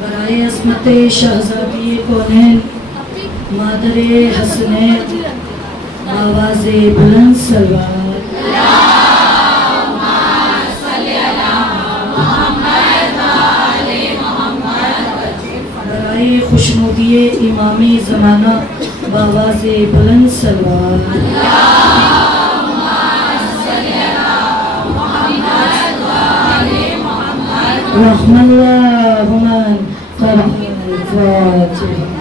برائے عصمت شہزادی کونین مادر حسنین آواز بلند سلوات برائے خوشنودی امامی زمانہ بآواز بلند سلوات رحمن اللہ من قرآن الفاتحہ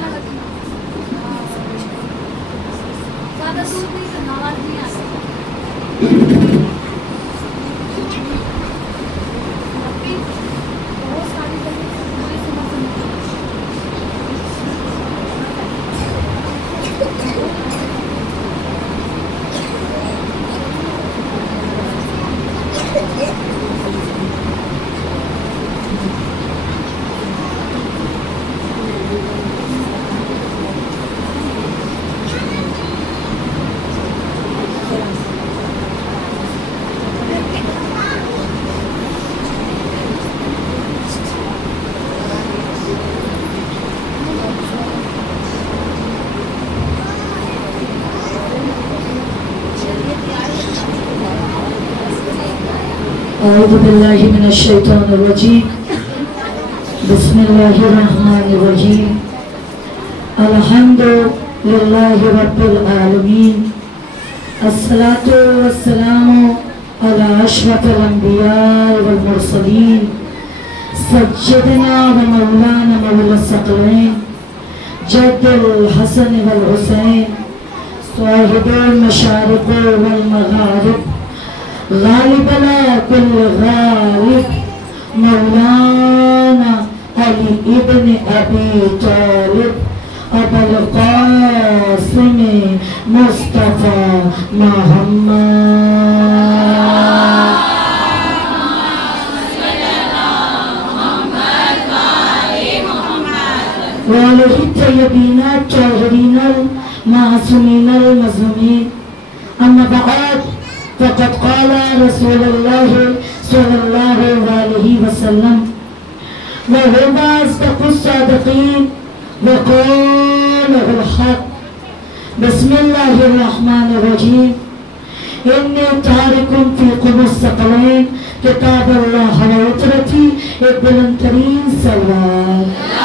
اعوذ باللہ من الشیطان الرجیم بسم اللہ الرحمن الرحیم الحمد للہ رب العالمین الصلاة والسلام علی اشرف الانبیاء والمرسلین سیدنا و مولانا مولا الثقلین جد الحسن والحسین صاحب المشارق والمغارب غالب لا كل غالب مولانا علی ابن ابی طالب ابو القاسم مصطفی محمد وآلہ الطیبین الطاہرین المعصومین المظلومین اما بعد فقد قال رسول اللہ صلی اللہ علیہ وسلم وهو أصدق الصادقين وقوله الحق بسم الله الرحمن الرحيم إني تارك فيكم الثقلين كتاب الله وعترتي بلند ترین صلوات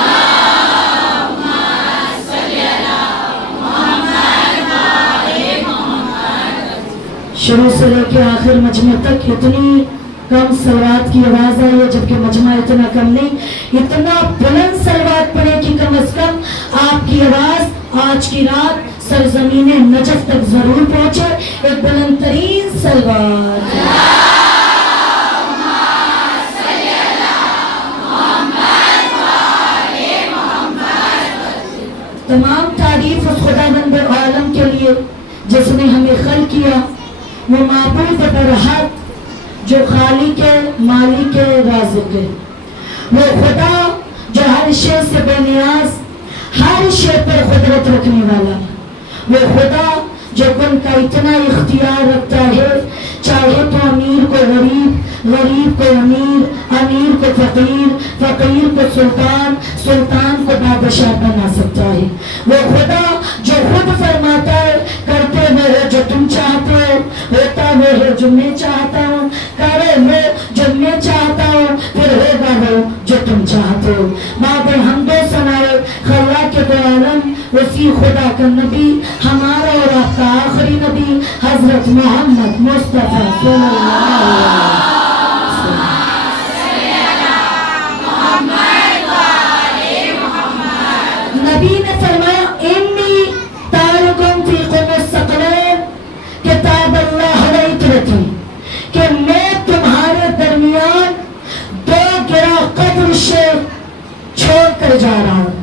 شروع سے لے کے آخر مجمع تک اتنی کم صلوات کی آواز آئی ہے جبکہ مجمع اتنا کم نہیں اتنا بلند صلوات پڑھے کہ کم از کم آپ کی آواز آج کی رات سرزمین نجف تک ضرور پہنچے ایک بلند ترین صلوات تمام تعریف اس خداوند عالم کے لیے جس نے ہمیں خلق کیا وہ معبود برحق جو خالق ہے مالک ہے رازق ہے وہ خدا جو ہر شے سے بے نیاز ہر شے پر قدرت رکھنے والا وہ خدا جو کن کا اتنا اختیار رکھتا ہے چاہے تو امیر کو غریب غریب کو امیر امیر کو فقیر فقیر کو سلطان سلطان کو بادشاہ بنا سکتا ہے وہ خدا جو خود فرماتا ہے کرتے وہ ہے جو تم چاہتے ہو ہوتا وہ ہے جو میں چاہتا ہوں کرے وہ جو میں چاہتا ہوں پھر ہوگا وہ جو تم چاہتے ہو بعد حمد و ثنائے خلاق دو عالم اسی خدا کا نبی ہمارا اور آپ کا آخری نبی حضرت محمد مصطفیٰ صلی اللہ علیہ وسلم نبی نے فرمایا انی تارکم فیکم الثقلین کتاب اللہ وعترتی کہ میں تمہارے درمیان دو گرا قدر سے چھوڑ کر جا رہا ہوں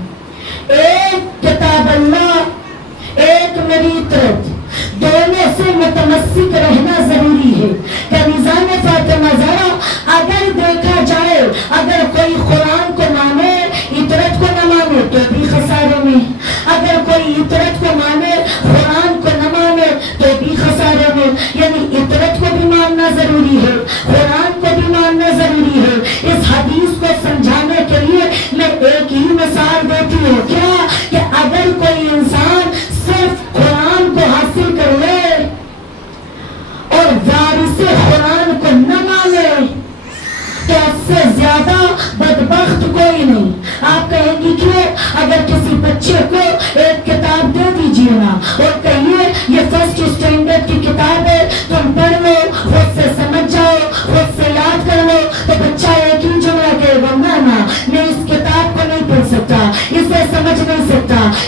ایک کتاب اللہ ایک میری عترت دونوں سے متمسک رہنا ضروری ہے کہ نظام فاطمہ زہرا اگر دیکھا جائے اگر کوئی قرآن کو مانے عترت کو نہ مانے تو بھی خسارے میں اگر کوئی عترت کو مانے قرآن کو نہ مانے تو بھی خسارے میں یعنی عترت کو بھی ماننا ضروری ہے قرآن کو بھی ماننا ضروری ہے اس حدیث کو سمجھانے کے لیے میں ایک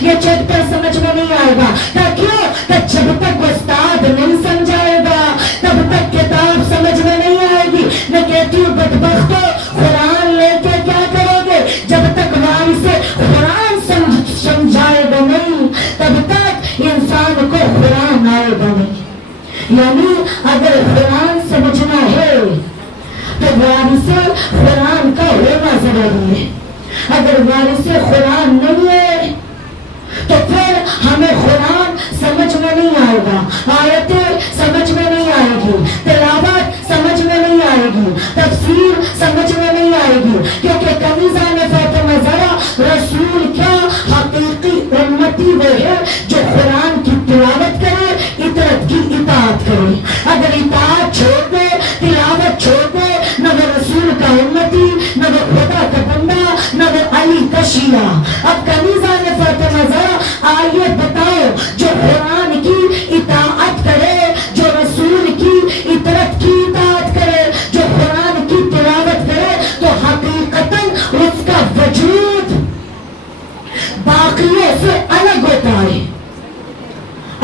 یہ چٹ پر سمجھ میں نہیں آئے گا. کیوں؟ کہ جب تک استاد نہیں سمجھائے گا تب تک کتاب سمجھ میں نہیں آئے گی. میں کہتی ہوں بدبختو، قرآن لے کے کیا کرو گے؟ جب تک وارث قرآن سمجھائے گا نہیں تب تک انسان کو قرآن آئے گا نہیں. یعنی اگر قرآن سمجھنا ہے تو وارث قرآن کا ہونا ضروری ہے. اگر وارث قرآن نہیں ہے تو پھر ہمیں قرآن سمجھ میں نہیں آئے گا، آیتیں سمجھ میں نہیں آئے گی، تلاوت سمجھ میں نہیں آئے گی، تفسیر سمجھ میں نہیں آئے گی. کیونکہ کنیزہ نے فاطمہ زہرا رسول کیا حقیقی امتی وہ ہے جو قرآن کی تلاوت کرے، اطاعت کی اطاعت کرے. اگر اطاعت چھوڑ دے، تلاوت چھوڑ دے، نہ وہ رسول کا امتی، نہ وہ خدا کا بندہ، نہ وہ علی کا شیعہ. اب کنیزہ نے فاطمہ زہرا آئیے بتاؤ، جو قرآن کی اطاعت کرے، جو رسول کی اطاعت کی اطاعت کرے، جو قرآن کی تلاوت کرے تو حقیقتاً اس کا وجود باقیوں سے الگ ہوتا ہے.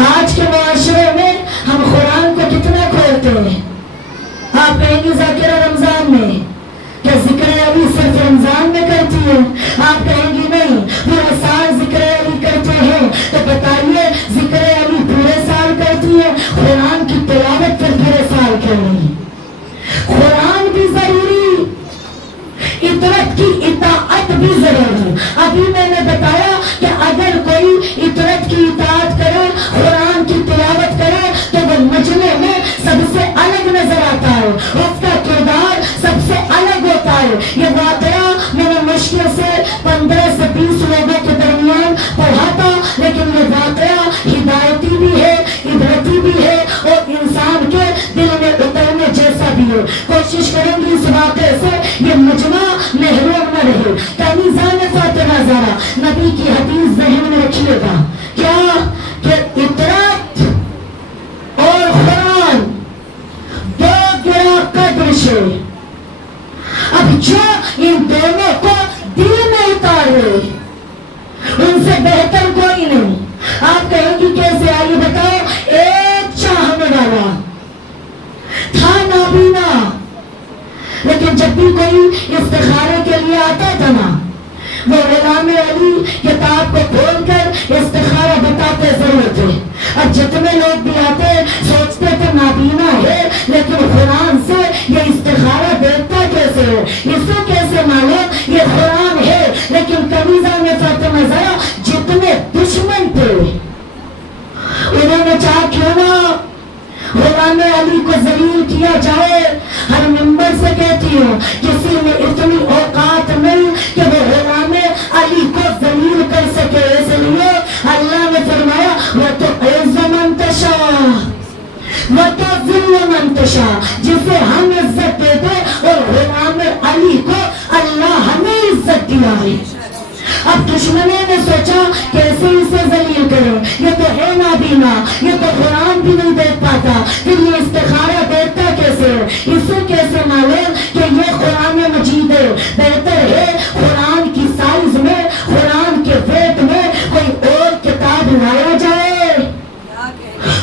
آج کے معاشرے میں ہم قرآن کو کتنا کھولتے ہیں. آپ کہیں گے ذاکرہ رمضان میں، کیا ذکر علی صرف رمضان میں کرتی ہے؟ آپ کہیں گی نہیں، پورے سال ذکر علی کرتے ہیں. تو بتائیے ذکر علی پورے سال کرتی ہے، قرآن کی تلاوت پھر پورے سال کیوں نہیں؟ قرآن بھی ضروری، اطاعت کی اطاعت بھی ضروری. ابھی میں نے بتایا کہ اگر کوئی اطاعت کی اطاعت کرے، قرآن کی تلاوت کرے تو وہ مجمع میں سب سے الگ نظر آتا ہے، اس کا کردار سب سے الگ ہوتا ہے. یہ واقعہ میں نے مشکل سے 15 سے 20 لوگوں کے درمیان پڑھا تھا، لیکن یہ واقعہ ہدایتی بھی ہے، عبرتی بھی ہے اور انسان کے دل میں اترنے جیسا بھی ہے. کوشش کریں گے اس واقعے سے یہ مجمع محروم نہ رہے. کنیزہ نے فاطمہ زہرا، نبی کی حدیث ذہن میں رکھیے گا، کیا کہ اطاعت اور قرآن دو گرا قدر سے. اب جو ان دونوں کو دل میں اتارے ان سے بہتر کوئی نہیں. آپ کہیں گی کیسے؟ آئیے بتاؤ. ایک چاہنے والا تھا نابینا، لیکن جب بھی کوئی استخارے کے لیے آتا تھا نا، وہ غلام علی کتاب کو کھول کر استخارہ بتاتے ضرور تھے. اور جتنے لوگ بھی آتے سوچتے تھے نابینا ہے، لیکن قرآن سے یہ استخارہ دیکھتا کیسے ہے، اسے کیسے معلوم یہ قرآن ہے. لیکن کنیزہ میں فاطمہ زہرا جتنے دشمن تھے انہوں نے چاہا کیوں نہ غلام علی کو ذلیل کیا جائے. ہر ممبر سے کہتی ہوں کسی میں اتنی اوقات نہیں کہ وہ غلام علی کو ذلیل کر سکے. اس لیے اللہ نے فرمایا وَتُعِزُّ مَن تَشَاءُ وَتُذِلُّ مَن تَشَاءُ، جسے ہم عزت دیتے اور غلام علی کو اللہ ہمیں عزت دیا ہے. اب دشمنوں نے سوچا کیسے اسے ذلیل کریں، یہ تو ہے نابینا، یہ تو قرآن بھی نہیں دیکھ پاتا، پھر یہ استخارہ دیکھتا کیسے ہے، اسے کیسے معلوم کہ یہ قرآن مجید ہے. بہتر ہے قرآن کی سائز میں، قرآن کے ویٹ میں کوئی اور کتاب لایا جائے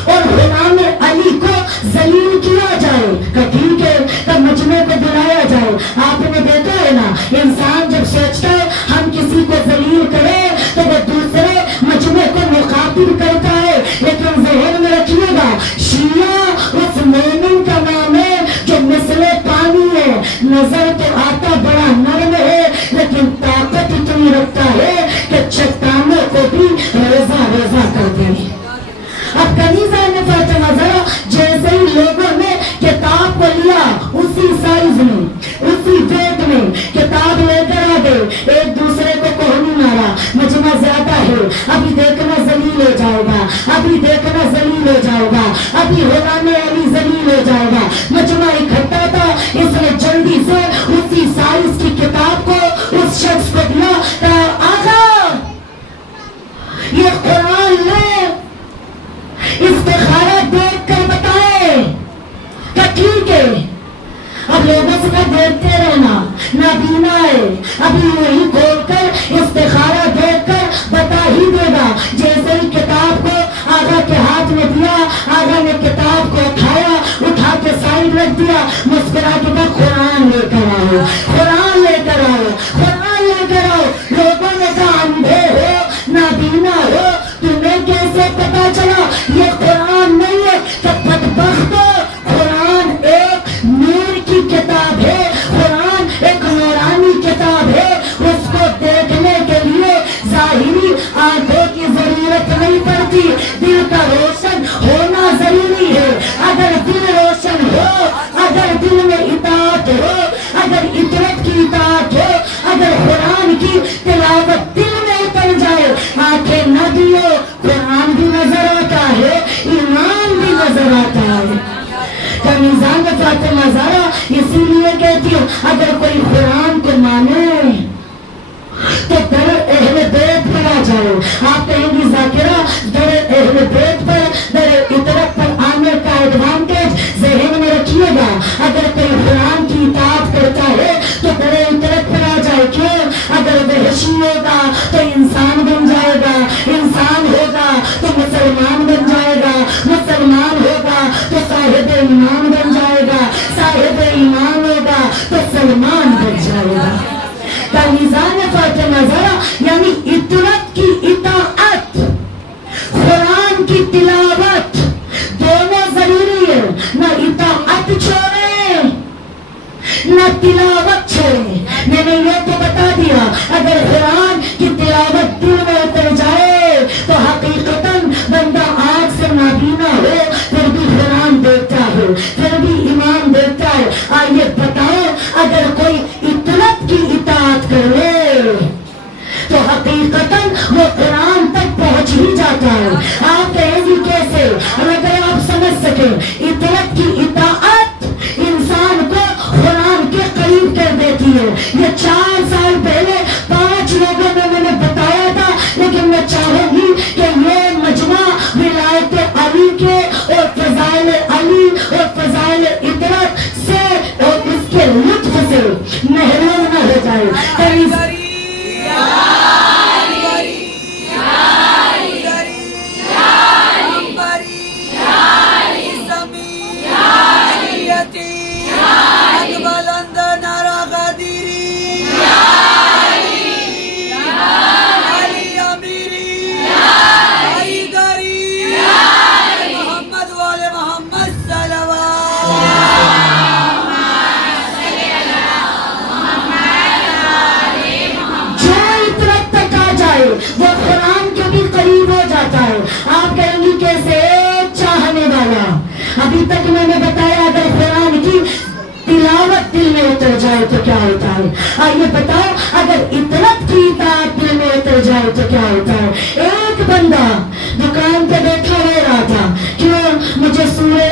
اور غلام علی کو ذلیل کیا جائے. کہ ٹھیک ہے، تب مجمع کو بلایا جائے. آپ نے دیکھا ہے نا، انسان جب سوچتا ہے ہم کسی کو ذلیل کریں تو وہ دوسرے مجمع کو مخاطب کرتا ہے. لیکن ذہن میں رکھیے گا، شیعہ اس مومن کا نام ہے جو مثل پانی ہے، نظر تو آتا بڑا نرم ہے لیکن طاقت اتنی رکھتا ہے کہ چٹانوں کو بھی ریزہ ریزہ کر دے. اب کنیزہ نے فاطمہ زہرا جیسے ہی لوگوں نے کتاب کو لیا، اسی سائز میں، اسی ویٹ میں کتاب لے کر آ گئے. ایک دوسرے کو کوہنی مارا، مجمع زیادہ ہے، ابھی دیکھنا ذلیل ہو جائے گا، ابھی دیکھنا ذلیل ہو جائے گا، ابھی غلام علی ذلیل ہو جائے گا. مجمع اکٹھا تھا، اس نے جلدی سے اسی سائز کی کتاب کو اس شخص کو دیا. کہا آقا یہ قرآن لے، استخارہ دیکھ کر بتائے. کہ ٹھیک ہے. اب لوگوں سے دیکھتے رہنا، نابینا ہے، ابھی یہی کھول کر استخارہ دیکھ کر بتا ہی دے گا. رکھ دیا, مسکرا کے کہا قرآن لے کر آؤ, قرآن لے کر آؤ, قرآن لے کر آؤ. لوگوں نے کہا اندھے ہو, نابینا ہو, تمہیں کیسے پتا چلا یہ قرآن نہیں ہے؟ تو بدبختو, قرآن ایک نور کی کتاب ہے, قرآن ایک نورانی کتاب ہے. اس کو دیکھنے کے لیے ظاہری آنکھوں کی ضرورت نہیں پڑتی, دل کا روشن ہونا ضروری ہے. اگر دل روشن ہو, اگر دل میں اطاعت ہو, اگر اطاعت کی اطاعت ہو, اگر قرآن کی تلاوت دل میں اتر جائے, آنکھیں نہ بھی ہو, قرآن بھی نظر آتا ہے, ایمان بھی نظر آتا ہے. میزان فاطمہ زہرا اسی لیے کہتی ہوں, اگر کوئی قرآن کو مانے تو در اہل بیت پر آ جاؤ. آپ کہیں گی ذاکرہ در اہل بیت پر, در اطاعت پر آنے کا ایڈوانٹیج ذہن میں رکھیے گا. اگر کوئی قرآن کی اطاعت کرتا ہے تو در اطاعت پر آ جائے. کیوں؟ اگر وحشی ہوگا تو انسان بن جائے گا, انسان ہوگا تو مسلمان بن جائے گا, مسلمان ہوگا تو صاحب ایمان بن جائے گا, صاحب ایمان ہوگا تو سلمان بن جائے گا. میزان فاطمہ زہرا یعنی اطاعت کی اطاعت, قرآن کی تلاوت دونوں ضروری ہے. نہ اطاعت چھوڑے نہ تلاوت چھوڑے. میں نے یہ تو بتا دیا, اگر قرآن کی تلاوت دل میں اتر جائے تو حقیقتاً بندہ آنکھ سے نابینا ہو پھر بھی قرآن دیکھتا ہے, پھر بھی ایمان دیکھتا ہے. آئیے بتاؤ, اگر کوئی اطاعت کی اطاعت کر لے تو حقیقتاً وہ قرآن تک پہنچ ہی جاتا ہے. آپ کہیں گی کیسے؟ اگر آپ سمجھ سکیں, اطاعت کی اطاعت انسان کو قرآن کے قریب کر دیتی ہے. یہ 4 سال پہلے 5 لوگوں میں میں نے بتایا تھا, لیکن میں چاہوں گی کہ یہ مجمع ولایت علی کے اور فضائل علی اور فضائل اطاعت سے اور اس کے لطف سے محروم نہ ہو جائے. وہ قرآن کے بھی قریب ہو جاتا ہے. آپ کہیں گی کیسے؟ چاہنے والا, ابھی تک میں نے بتایا اگر قرآن کی تلاوت دل میں اتر جائے تو کیا ہوتا ہے. آئیے بتاؤ, اگر اطاعت کی اطاعت دل میں اتر جائے تو کیا ہوتا ہے. ایک بندہ دکان پہ بیٹھا ہو رہا تھا, کیوں؟ مجھے سورہ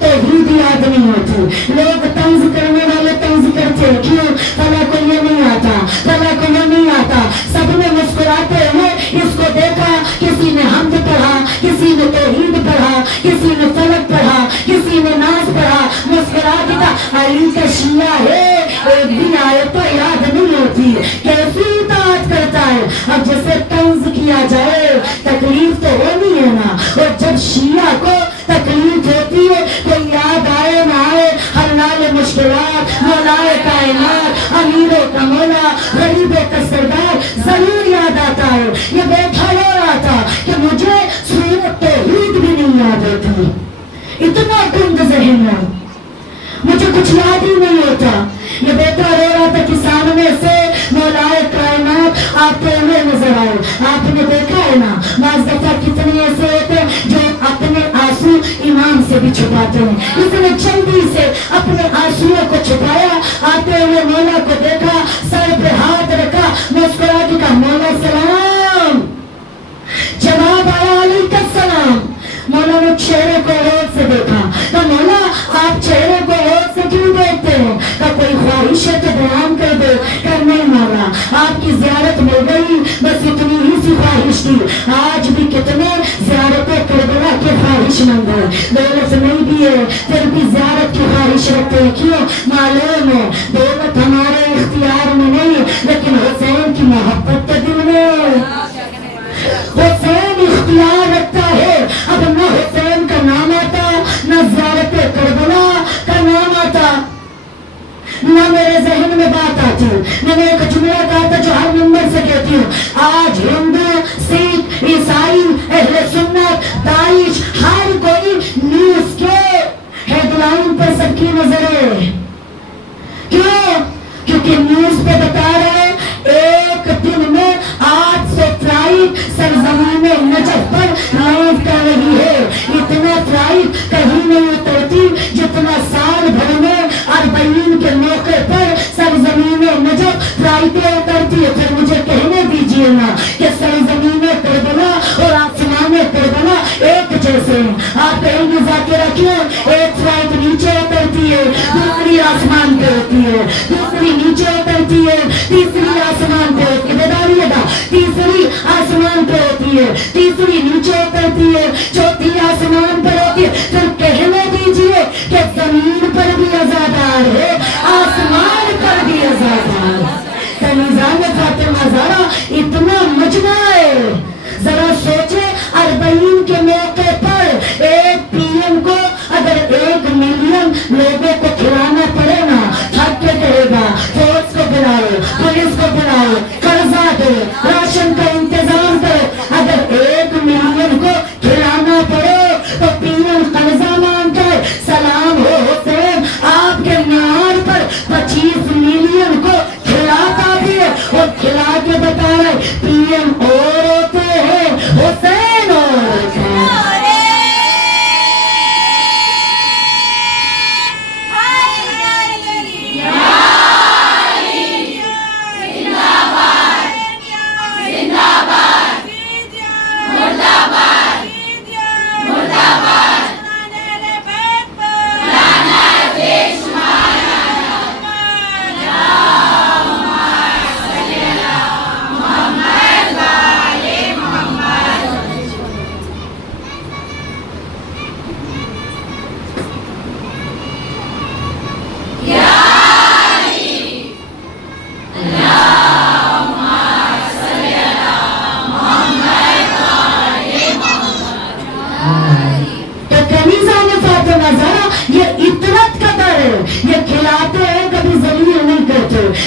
توحید یاد نہیں ہوتی. لوگ طنز کرنے والے طنز کرتے, کیوں؟ فلاں کو یہ نہیں آتا, فلاں کو یہ نہیں آتا. سب نے مسکراتے ہوئے اس کو دیکھا, کسی نے حمد پڑھا, کسی نے توحید پڑھا, کسی نے فلق پڑھا, کسی نے ناز پڑھا, مسکرا دیا. علی کا شیعہ ہے, ایک بھی آیت تو یاد نہیں ہوتی, کیسی اطاعت کرتا ہے. اب جیسے طنز کیا جائے, تکلیف تو ہونی ہے نا. اور جب شیعہ کو تکلیف ہوتی ہے, کوئی یاد آئے نہ آئے, حلال مشکلات, مولائے کائنات, امیروں کا مولا, غریبوں کا سردار ضرور یاد آتا ہے. یہ بیٹھا ہو رہا تھا کہ مجھے سورۃ توحید بھی نہیں یاد ہوتی, اتنا گند ذہن ہے, مجھے کچھ یاد ہی نہیں ہوتا. یہ بیٹھا ہو رہا تھا کہ سامنے سے مولائے کائنات آتے ہوئے نظر آئے. آپ نے دیکھا ہے نا, بعض دفعہ کتنے ایسے ہوتے ہیں جو اپنے آنسو امام سے بھی چھپاتے ہیں. اس نے جلدی سے اپنے آنسوؤں کو چھپایا, آتے ہوئے مولا کو دیکھا, سر پہ ہاتھ رکھا, مسکرا کے کہا مولا سلام. جواب آیا علیکم السلام. مولا نے چہرے کو غور سے دیکھا, تو مولا آپ چہرے کو غور سے کیوں دیکھتے ہیں؟ کہ کوئی خواہش ہے تو بیان کر دے. کہ نہیں مولا, آپ کی زیارت مل گئی, بس اتنی ہی سی خواہش تھی. آج بھی کتنے زیارتیں کربلا کے خواہش مند ہیں, دولت نہیں بھی ہے پھر بھی زیارت کی خواہش رکھتے ہیں. کیوں؟ معلوم ہے دولت ہمارے اختیار میں نہیں, لیکن حسین کی محبت تو دل میں. حسین اختیار رکھتا ہے. اب نہ حسین کا نام آتا, نہ زیارت کربلا کا نام میں بات آتی ہے. میں نے ایک جملہ کہا تھا جو ہر ممبر سے کہتی ہوں, آج ہندو, سکھ, عیسائی, اہل سنت, داعش, ہر کوئی نیوز کے ہیڈ لائن پر سب کی نظر ہے. کیوں؟ کیونکہ نیوز پہ بتا رہے ایک دن میں 800 فلائٹ سرزمین نجف پر لائیو کر رہی ہے. اتنا فلائٹ کہیں نہیں اترتی جتنا سال بھر میں اربعین کے موقع پر سرزمین نجف فلائٹیں اترتی ہے. پھر مجھے کہنے دیجیے نا کہ سرزمین کربلا اور آسمان کربلا ایک جیسے ہیں. آپ کہیں گے ذاکرہ کیوں؟ ایک فلائٹ نیچے اترتی ہے, دوسری آسمان پہ ہوتی ہے, دوسری نیچے اترتی ہے, تیسری آسمان پہ ہوتی ہے. بیداریے گا, تیسری آسمان پہ ہوتی ہے, تیسری نیچے اترتی ہے, چوتھی آسمان پر ہوتی ہے. پھر کہنے دیجیے کہ زمین پر بھی عزادار ہے, آسمان پر بھی عزادار ہے. کنیزان فاطمہ زہرا اتنا مجمع ہے. ذرا سوچے اربعین کے موقع پر ایک پی ایم کو اگر 1 ملین لوگوں کو کھلانا پڑے نا, تھک کے کہے گا فورس کو بلاؤ, پولیس کو بلاؤ, قرضہ دو, راشن کا انتظام کرو. اگر 1 ملین کو کھلانا پڑے تو پی ایم قرضہ مانگتا ہے. سلام ہو حسین, آپ کے معیار پر 25 ملین کو کھلاتا بھی ہے اور کھلا کے بتا رہے پی ایم اور ہوتے ہیں, حسین اور ہوتے ہیں.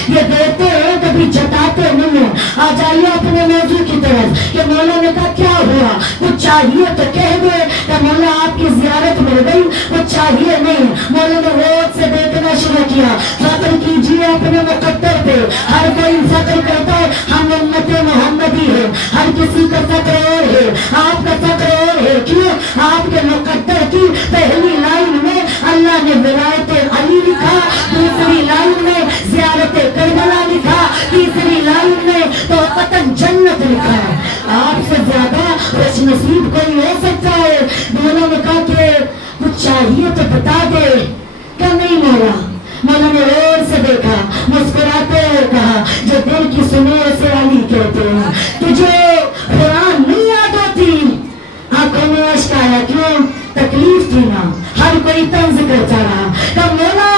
یہ دیتے ہیں کبھی جتاتے نہیں ہیں. آ جائیے اپنے موضوع کی طرف کہ مولا نے کہا کیا ہوا, کچھ چاہیے تو کہہ دے کہ مولا آپ کی زیارت مل گئی, کچھ چاہیے نہیں. مولا نے روز سے دیکھنا شروع کیا, فخر کیجیے اپنے مقدر پہ. ہر کوئی فخر کرتا ہے ہم امت محمدی ہے, ہر کسی کا فخر اور ہے, آپ کا فخر اور ہے. کیوں؟ آپ کے مقدر کی پہلی لائن میں اللہ نے ولایت علی لکھا, دوسری لائن میں زیارت کربلا لکھا, تیسری لائن میں تو وطن جنت لکھا ہے. آپ سے زیادہ خوش نصیب کوئی ہو سکتا ہے. دونوں نے کہا کہ کچھ چاہیے تو بتا دے. کیا نہیں مولا؟ مولا نے اور سے دیکھا, مسکراتے ہوئے کہا جو دل کی سنے اسے علی کہتے ہیں. تجھے قرآن نہیں یاد ہوتی؟ آنکھوں میں اشک آیا. کیوں؟ تکلیف تھی نا, ہر کوئی طنز کرتا رہا. کہا مولا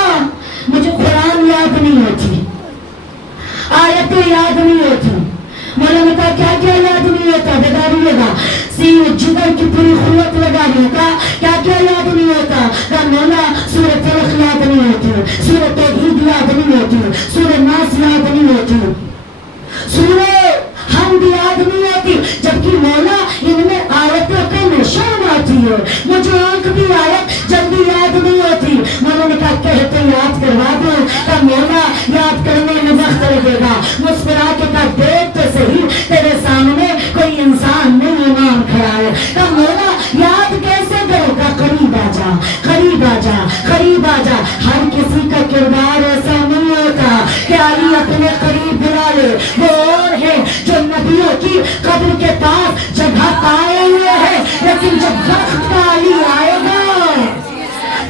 مجھے قرآن یاد نہیں ہوتی, آیتیں یاد نہیں ہوتی. مولا نے کہا کیا کیا یاد نہیں ہوتا؟ بیداریے گا, سین جگر کی پوری قوت لگانے کا کیا کیا یاد نہیں ہوتا؟ کہا مولا سورۃ فلق یاد نہیں ہوتی, سورۃ توحید یاد نہیں ہوتی, سورۃ ناس یاد نہیں ہوتی, سورۃ حمد یاد نہیں ہوتی. جبکہ مولا ان میں آیتوں کا نشان آتی ہے, مجھے آنکھ بھی آیت جلدی یاد نہیں ہوتی. مولا نے کہا کہتے یاد کروا دو. کہا مولا یاد کرنے میں وقت لگے گا. مسکرا کے کہا دیکھ تو صحیح, تیرے سامنے کوئی انسان نہیں, امام کھڑا ہے. کہا مولا یاد کیسے کرو؟ کہا قریب آ جا, قریب آ جا, قریب آ جا. ہر کسی کا کردار ایسا نہیں ہوتا کہ علی اپنے قریب بلا لے. وہ اور ہے جو نبیوں کی قبر کے پاس جگہ پائے ہوئے ہیں, لیکن جب وقت کا علی آئے گا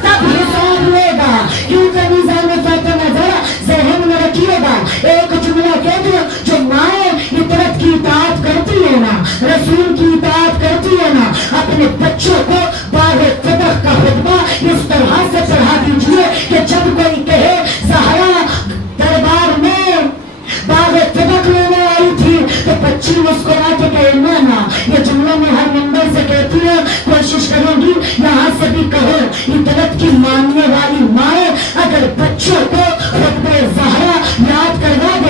تب حساب لے گا. کیوں کنیزان فاطمہ زہرا ذہن میں رکھیے گا, ایک جملہ کہہ دو, جو مائیں اطاعت کی اطاعت کرتی ہے نا, رسول کی اطاعت کرتی ہے نا, اپنے بچوں کو باغ صدق کا خطبہ اس طرح سے پڑھا دیجیے کہ جب کوئی کہے زہرا دربار میں باغ صدق لینے آئی تھی تو بچی مسکرا کے کہے نا. یہ جملہ میں ہر ممبر سے کہتی ہے, کوشش کروں گی یہاں سے بھی کہو. اطاعت کی ماننے والی مائیں اگر بچوں کو خطبہ زہرا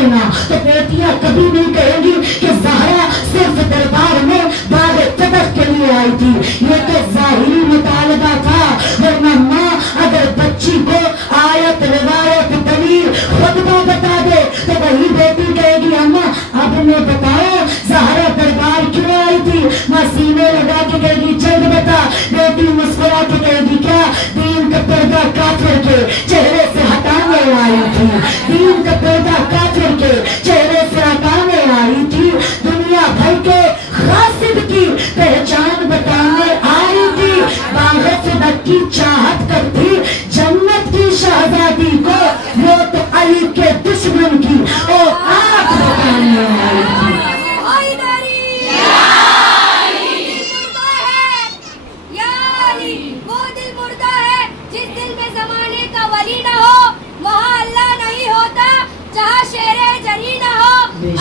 دینا تو بیٹیاں کبھی نہیں کہیں گی کہ زہرا صرف دربار میں باغ تدق کے لیے آئی تھی، یہ تو ظاہری مطالبہ تھا، ورنہ ماں اگر بچی کو آیت روایت دلیل خطبہ بتا دے تو وہی بیٹی کہے گی اماں اب نے بتایا زہرا دربار کیوں آئی تھی، ماں سینے لگا کے کہے گی جلد بتا، بیٹی مسکرا کے کہے گی کیا دین کا پردہ کافر کے چہرے سے ہٹانے آئی تھی، دین کا پردہ کافر کے چہرے سے ہٹانے آئی تھی، دنیا بھر کے غاصب کی پہچان بتانے آئی تھی، باغ صدق کی چاہت کرتی جنت کی شہزادی کو وہ تو علی کے دشمن کی اور آنکھ بتانے آئی تھی۔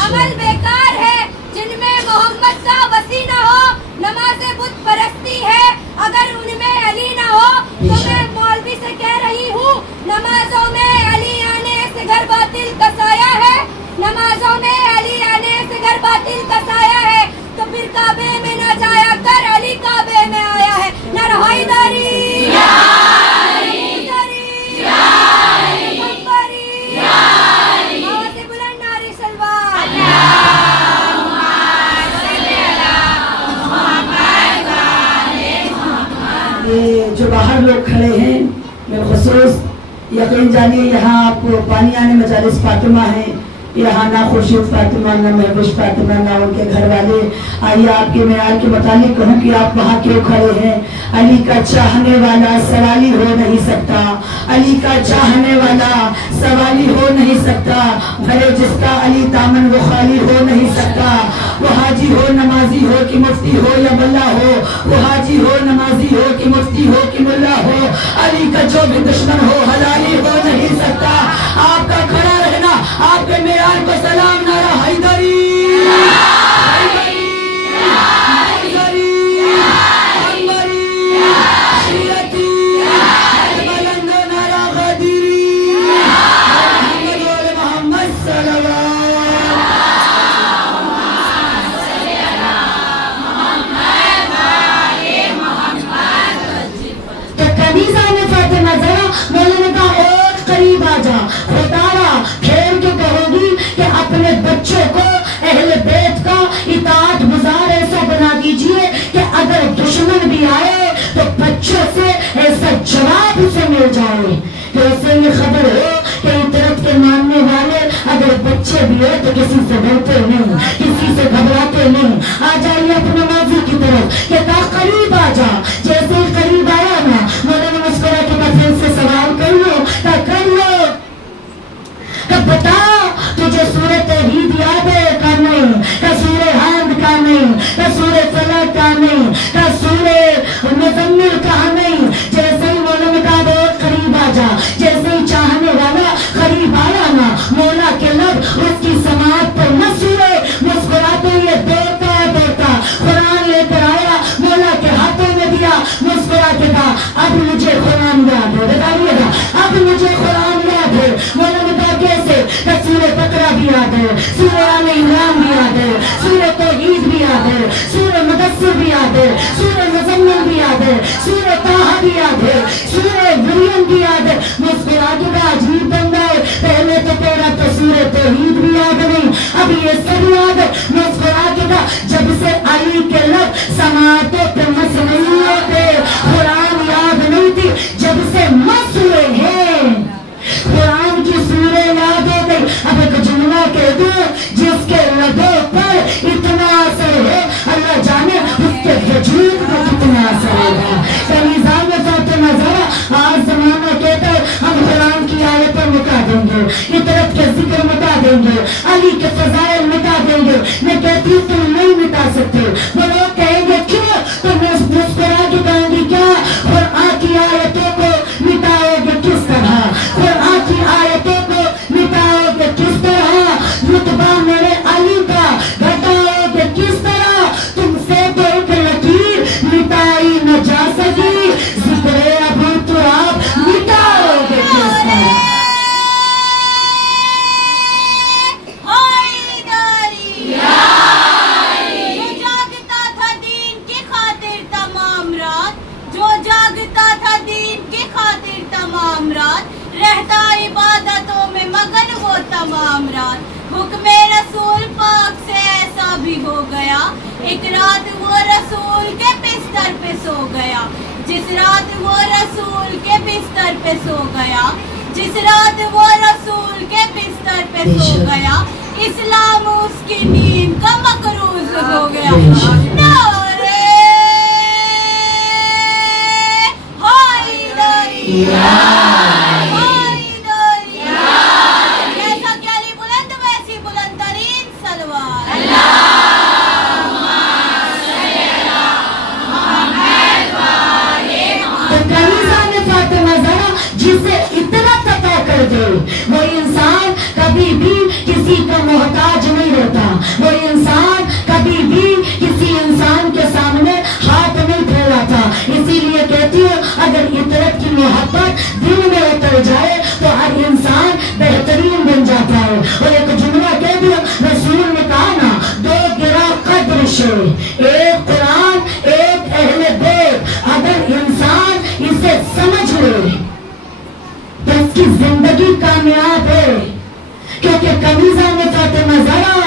عمل بیکار ہے جن میں محمد کا وسیع نہ ہو، نماز بت پرستی ہے اگر ان میں علی نہ ہو، تو میں مولوی سے کہہ رہی ہوں نمازوں میں علی آنے سے گھر باطل کا سایہ ہے، نمازوں میں علی آنے سے گھر باطل کا سایہ ہے، تو پھر کعبے میں نہ جایا کر علی کعبے میں آیا ہے، نعرہ حیدری جو باہر لوگ کھڑے ہیں بالخصوص یقین جانیے یہاں آپ کو پانی آنے مجالس فاطمہ ہیں، یہاں نہ خورشید فاطمہ نہ محبوش فاطمہ نہ ان کے گھر والے، آئیے آپ کے معیار کے متعلق کہوں کہ آپ وہاں کیوں کھڑے ہیں۔ علی کا چاہنے والا سوالی ہو نہیں سکتا، علی کا چاہنے والا سوالی ہو نہیں سکتا، بھلے جس کا علی دامن وہ خالی ہو نہیں سکتا، وہ حاجی ہو نمازی ہو کہ مفتی ہو یا ملا ہو، وہ حاجی ہو نمازی ہو کہ مفتی ہو کہ ملا ہو، علی کا جو بھی دشمن ہو حلالی ہو نہیں سکتا۔ آپ کا کھڑا رہنا آپ کے معیار کو سلام، نعرہ حیدری بچوں کو اہل بیت کا اطاعت گزار ایسا بنا دیجئے کہ اگر دشمن بھی آئے تو بچوں سے ایسا جواب اسے مل جائے کہ اسے یہ خبر ہو کہ اطاعت کے ماننے والے اگر بچے بھی ہو تو کسی سے ڈرتے نہیں، کسی سے گھبراتے نہیں۔ آ جائیے اپنے موضوع کی طرف کہ تا قریب آ جا، جیسے ہی قریب آیا نا مولانا مسکرا کے بعد پھر سے سوال کر لو کر لو کہ بتا تجھے سورہ توحید یاد ہے کا نہیں، کا سورہ حمد کا نہیں، کا سورہ فلق کا نہیں، کا سورہ مزمل کا نہیں۔ جیسے ہی مولانا کا بہت قریب آ جا، جیسے ہی چاہنے والا قریب آیا نا مولا کے لب اس کی سماعت پر نہ سورے مسکراتے یہ دوتا دوتا قرآن لے کر آیا، مولا کے ہاتھوں میں دیا، مسکرا کے کہا اب مجھے قرآن یاد ہے، بتائیے گا اب مجھے قرآن یاد ہے۔ مولانا کہا کیسے؟ کہ سورہ بقرہ بھی یاد ہے، سورہ آل عمران بھی یاد ہے، سورہ توحید بھی یاد ہے، سورہ مدثر بھی یاد ہے، سورہ مزمل بھی یاد ہے، سورہ طٰہٰ بھی یاد ہے، سورہ مریم بھی یاد ہے۔ مسکرا کے کہا عجیب بندہ ہے، پہلے تو تیرا تو سورہ توحید بھی یاد نہیں، اب یہ سب یاد ہے۔ مسکرا کے کہا جب سے علی کے لب سماعتوں پہ مس نہیں ہوتے، قرآن یاد نہیں تھی، جب سے مس ہوئے ہیں قرآن کی سورہ یاد ہو گئی۔ اب ایک جملہ کہہ دوں جس کے لبوں پر اتنا اثر ہے اللہ جانے اس کے وجود پر کتنا اثر ہوگا۔ نظام فاطمہ ذرا آج زمانہ کہتا ہے ہم قرآن کی آیتیں مٹا دیں گے، اطاعت کے ذکر مٹا دیں گے، علی کے فضائل مٹا دیں گے۔ میں کہتی ہوں تم نہیں مٹا سکتے۔ وہ لوگ کہیں گے کیوں؟ تو میں مسکرا کے کہوں گی کیا قرآن کی آیتوں کو مٹاؤ گے کس طرح؟ قرآن کی آیتوں کو مٹاؤ گے کس طرح؟ رتبہ میرے علی کا گھٹاؤ گے کس طرح؟ تم سے تو ایک لکیر مٹائی نہ جا سکی، ذکر ابو تراب مٹاؤ گے کس طرح؟ ایک رات وہ رسول کے بستر پہ سو گیا، جس رات وہ رسول کے بستر پہ سو گیا، جس رات وہ رسول کے بستر پہ سو گیا، اسلام اس کی نیند کا مقروض ہو گیا۔ نعرے حیدری جیسا کہ علی بلند ویسی بلند ترین سلوات۔ جسے اطرت عطا کر دے وہ انسان کبھی بھی کسی کا محتاج نہیں رہتا، وہ انسان کبھی بھی کسی انسان کے سامنے ہاتھ نہیں پھیلاتا۔ اسی لیے کہتی ہوں اگر اطرت کی محبت دل میں اتر جائے تو ہر انسان بہترین بن جاتا ہے۔ اور ایک جملہ کہہ دیا رسول نے کہا نا، دو گرا قدر شے، ایک قرآن ایک اہل بیت، اگر انسان اسے سمجھ لے تو اس کی زندگی کامیاب ہے۔ کیونکہ کنیزہ میں فاطمہ زہرا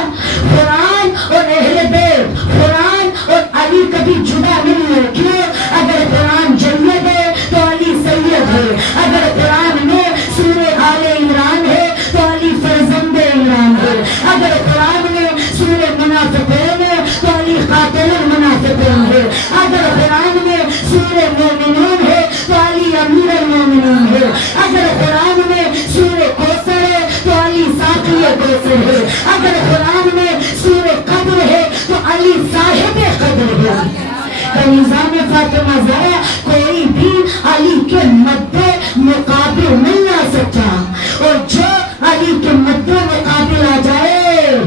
قرآن اور اہل بیت، قرآن اور علی کبھی جدا نہیں ہے۔ کیوں؟ اگر قرآن جید ہے تو علی سید ہے، اگر قرآن میں سورہ آل عمران ہے تو علی فرزند عمران ہے، اگر قرآن میں سورہ منافقون ہے تو علی قاتل المنافقین ہے، اگر قرآن میں سورہ مومنون ہے تو علی امیر المومنین ہے، اگر قرآن میں سورہ کوثر ہے تو علی ساقی کوثر ہے، اگر قرآن میں سورہ قدر ہے تو علی صاحب قدر ہے۔ کنیزہ میں فاطمہ زہرا کوئی بھی علی کے مد مقابل نہیں آ سکتا، اور جو علی کے مد مقابل آ جائے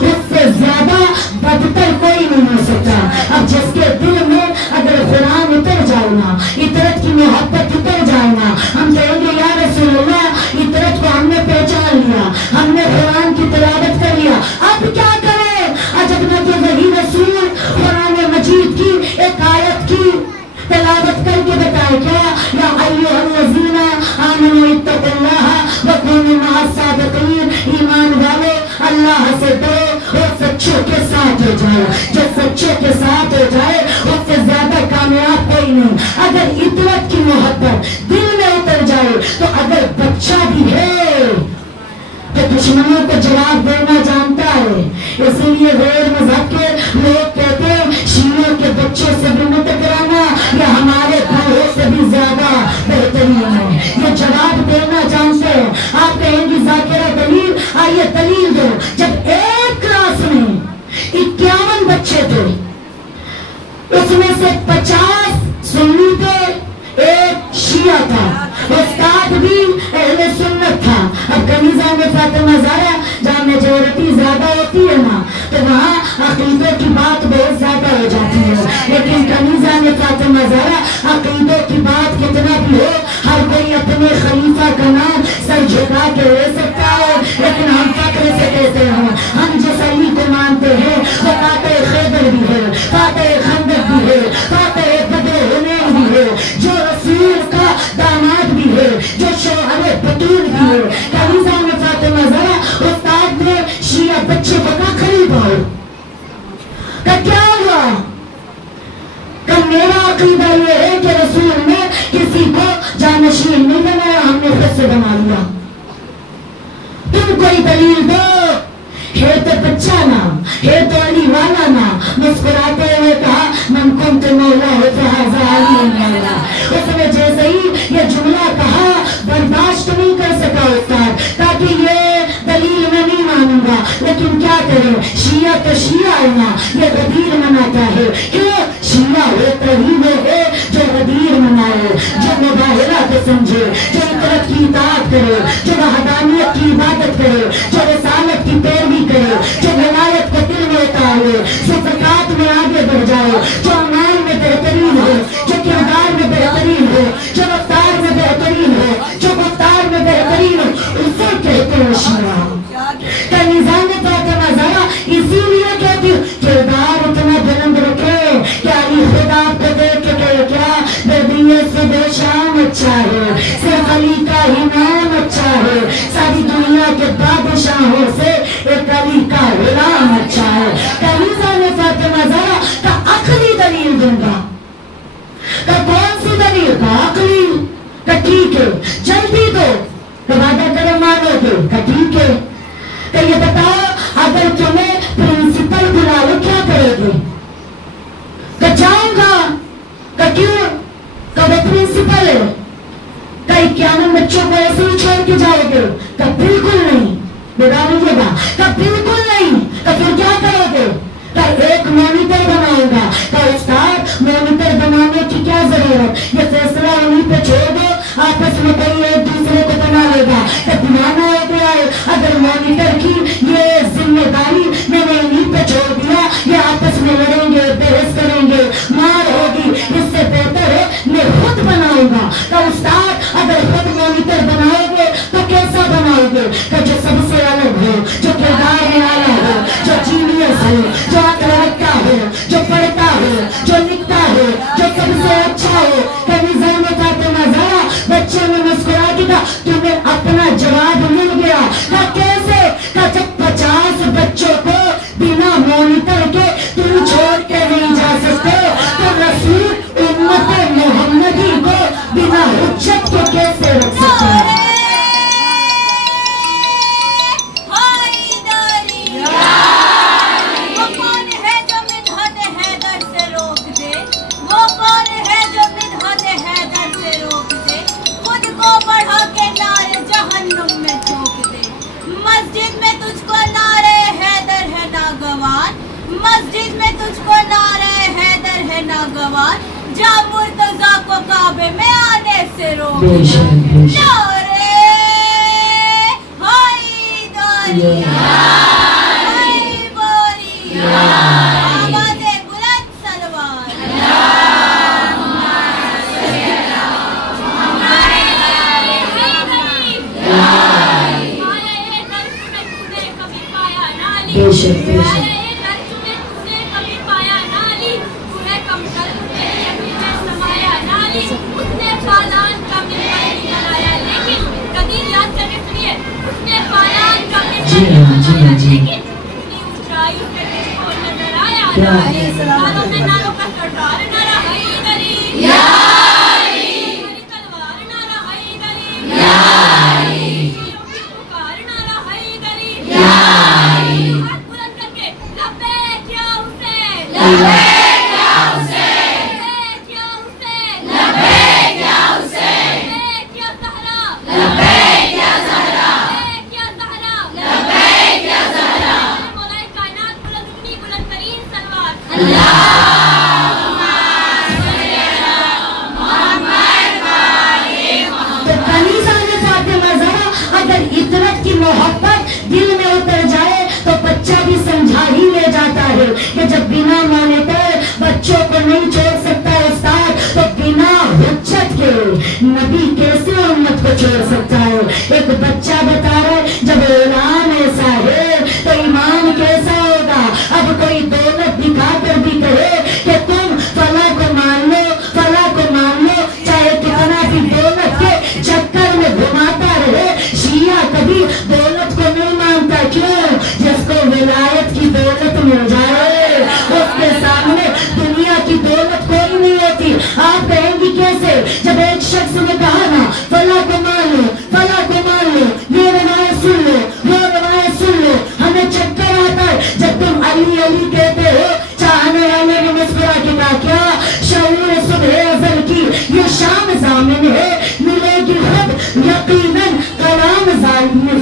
اس سے زیادہ بدتر کوئی نہیں ہو سکتا۔ اب جس کے دل میں اگر قرآن اتر جائے نا، اطرت کی محبت اتر جائے نا، ہم کہیں گے یا رسول اللہ اطرت کو ہم نے پہچان لیا، ہم نے قرآن کی تلاوت کر لیا، اب کیا کریں؟ عجب نہ کہ وہی رسول قرآن مجید کی ایک آیت کی تلاوت کر کے بتائے کیا، یا ایھا الذین آمنوا اتقوا اللہ وکونوا مع الصادقین، ایمان والو اللہ سے ڈرو اور سچوں کے ساتھ ہو جائے۔ جو سچوں کے ساتھ ہو جائے اس سے زیادہ کامیاب کوئی نہیں۔ اگر اطرت کی محبت دل میں اتر جائے تو اگر بچہ بھی ہے تو دشمنوں کو جواب دینا جانتا ہے۔ اسی لیے غیر مذہب کے لوگ کہتے ہیں شیعوں کے بچوں سے بھی مت کرانا، یہ ہمارے بھائیوں سے بھی زیادہ بہترین ہے، یہ جواب دینا جانتے ہیں۔ آپ کہیں گی ذاکرہ دلیل، آئیے دلیل دو۔ جب ایک کلاس میں 51 بچے تھے، اس میں سے 50 سنی تھے، ایک شیعہ تھا، استاد بھی اہل سنت تھا۔ اب کنیزہ میں فاطمہ زہرا جہاں میجورٹی زیادہ ہوتی ہے نا تو وہاں عقیدے کی بات بہت زیادہ ہو جاتی ہے، لیکن کنیزہ میں فاطمہ زہرا عقیدے کی بات کتنا بھی ہو، ہر کوئی اپنے خلیفہ کا نام سر جھکا کے لے سکتا ہے، لیکن ہم فخر سے کہتے ہیں ہم جس علی کو مانتے ہیں وہ فاتح خیبر بھی ہے، فاتح خندق بھی ہے، فاتح بدر حنین بھی ہے، جو رسول کا داماد بھی ہے، جو شوہر بطول بھی ہے۔ کنیزہ میں فاطمہ زہرا استاد نے شیعہ بچے کو کہا خریدا ہو، کہ کیا ہوا؟ کہ میرا عقیدہ یہ ہے کہ رسول نے کسی کو جانشین نہیں بنایا، ہم نے خود سے بنا لیا، تم کوئی دلیل دو۔ ہے تو بچہ نا، ہے تو علی والا نا، مسکراتے ہوئے کہا من کنت مولا فہذا علی مولا۔ اس نے جیسے ہی یہ جملہ کہا برداشت نہیں کر سکا استاد، تاکہ یہ دلیل میں نہیں مانوں گا، لیکن کیا کریں شیعہ تو شیعہ ہے نا، یہ غدیر مناتا ہے۔ کیوں؟ شیعہ ہوتا ہی وہ ہے جو غدیر منائے، جو مظاہرہ کو سمجھے، جو اطرت کی اطاعت کرے، جو وحدانیت کی عبادت کرے، جو رسالت کی پیروی کرے، جو ولایت کو دل میں اتارے، جو زکات میں آگے بڑھ جائے، جو اعمال میں بہترین ہو، جو کردار میں بہترین ہو، جو رفتار میں بہترین ہو، جو گفتار میں بہترین ہو، اسے کہتے ہیں شیعہ۔ کنیزہ میں فاطمہ زہرا اسی لیے کہتی ہوں کردار اتنا بلند رکھے کہ علی خدا کو دیکھ کے کہے کیا بدیت سے بے شام اچھا ہے، صرف علی کا ہی نام اچھا ہے، ساری دنیا کے بادشاہوں سے ایک علی کا غلام اچھا ہے۔ کنیزہ میں ٹھیک ہے جلدی دو، تو وعدہ کرو مانو گے، کہ ٹھیک ہے۔ کہ یہ بتاؤ اگر تمہیں پرنسپل بلاؤ کیا کرو گے؟ کہ جاؤں گا۔ کہ کیوں؟ کہ وہ پرنسپل ہے۔ کہ 51 بچوں کو ایسے ہی چھوڑ کے جاؤ گے؟ کہ بالکل نہیں، بتائیے گا کہ بالکل نہیں۔ کہ پھر کیا کرو گے؟ کہ ایک مانیٹر بناؤں گا۔ کہ استاد مانیٹر بنانے کی کیا ضرورت، یہ فیصلہ انہیں پہ چھوڑ دو، آپس میں کوئی ایک دوسرے کو بنا لے گا۔ کہ دماغہ ہو گیا ہے، اگر مانیٹر کی یہ ذمہ داری میں نے انہیں پہ چھوڑ دیا، یہ آپس میں لڑیں گے، بحث کریں گے، مار ہوگی، اس سے بہتر ہے میں خود بناؤں گا۔ کہ استاد اگر خود مانیٹر بناؤ گے تو کیسا بناؤ گے؟ کہ جو سب سے الگ ہو، جو کردار میں آیا ہو، جو جینیس ہو، جو عقل رکھتا ہو، جو پڑھتا ہو، جو لکھتا ہو، جو سب سے اچھا ہو۔ کہ نظام فاطمہ زہرا بچے نے مسکرا کے کہا تمہیں اپنا جواب مل گیا۔ کہ کیسے؟ کہ جب 50 بچوں کو بنا مانیٹر کے تم چھوڑ کے نہیں جا سکتے تو رسول امت محمدی کو بنا حجت کے کیسے رکھ سکتے ہیں؟ مسجد میں تجھ کو نعرے حیدر ہے ناگوار، مسجد میں تجھ کو نعرے حیدر ہے ناگوار، جا مرتضیٰ کو کعبے میں آنے سے روک دے۔ نعرے حیدری حیدری، آوازیں بلند سلوار۔ بے شک بے شک کہ جب بنا مانیٹر بچوں کو نہیں چھوڑ سکتا استاد تو بنا حجت کے نبی کیسے امت کو چھوڑ سکتا ہے؟ ایک بچہ بتا رہے جب اعلان ایسا ہے تو ایمان کیسا ہوگا؟ اب کوئی دولت دکھا کر بھی کہے کہ تم فلاں کو مان لو، فلاں کو مان لو، چاہے کتنا بھی دولت کے چکر میں گھماتا رہے، شیعہ کبھی دولت کو نہیں مانتا۔ کیوں؟ جس کو ولایت کی دولت مل جائے اس کے سامنے دنیا کی دولت کوئی نہیں ہوتی۔ آپ کہیں گی کیسے؟ جب ایک شخص نے کہا نا فلاں کو مان لو، فلاں کو مان لو، یہ روایت سن لو، وہ روایت سن لو، ہمیں چکر آتا ہے۔ جب تم علی علی کہتے ہو چاہنے والے نے مسکرا کے کہا کیا شعور صبح ازل کی یہ شام ضامن ہے، ملے گی خود یقیناً کلام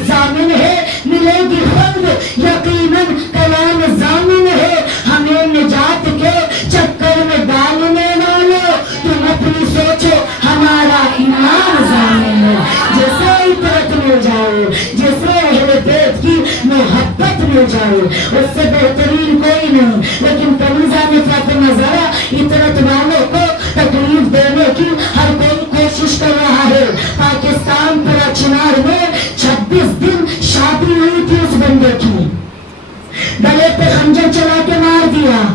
ضامن ہے، ملے گی خود یقیناً کلام ضامن ہے۔ ہمیں نجات کے چکر میں ڈالنے والوں تم اپنی سوچو ہمارا ایمان ضامن ہے۔ جسے عبرت مل جائے، جسے اہل بیت کی محبت مل جائے، اس سے بہترین کوئی نہیں۔ لیکن کنیزہ نے فاطمہ زہرا عطرت والوں کو تکلیف دینے کی ہر کوئی کوشش کر رہا ہے۔ پاکستان پر چنار میں 26 دن شادی ہوئی تھی اس بندے کی، گلے پہ خنجر چلا کے مار دیا۔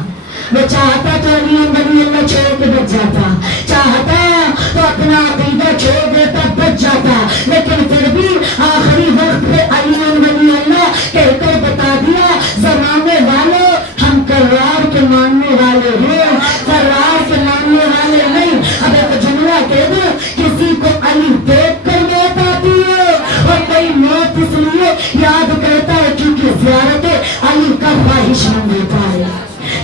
وہ چاہتا تو علی بنی اللہ چھوڑ کے بچ جاتا، چاہتا تو اپنا عقیدہ چھوڑ دیتا بچ جاتا، لیکن پھر بھی آخری وقت پہ علی بنی اللہ کہہ کر بتا دیا زمانے والوں ہم کرار کے ماننے والے ہیں، کرار کے ماننے والے نہیں۔ اب ایک جملہ کہہ دو کسی کو علی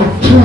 18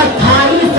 28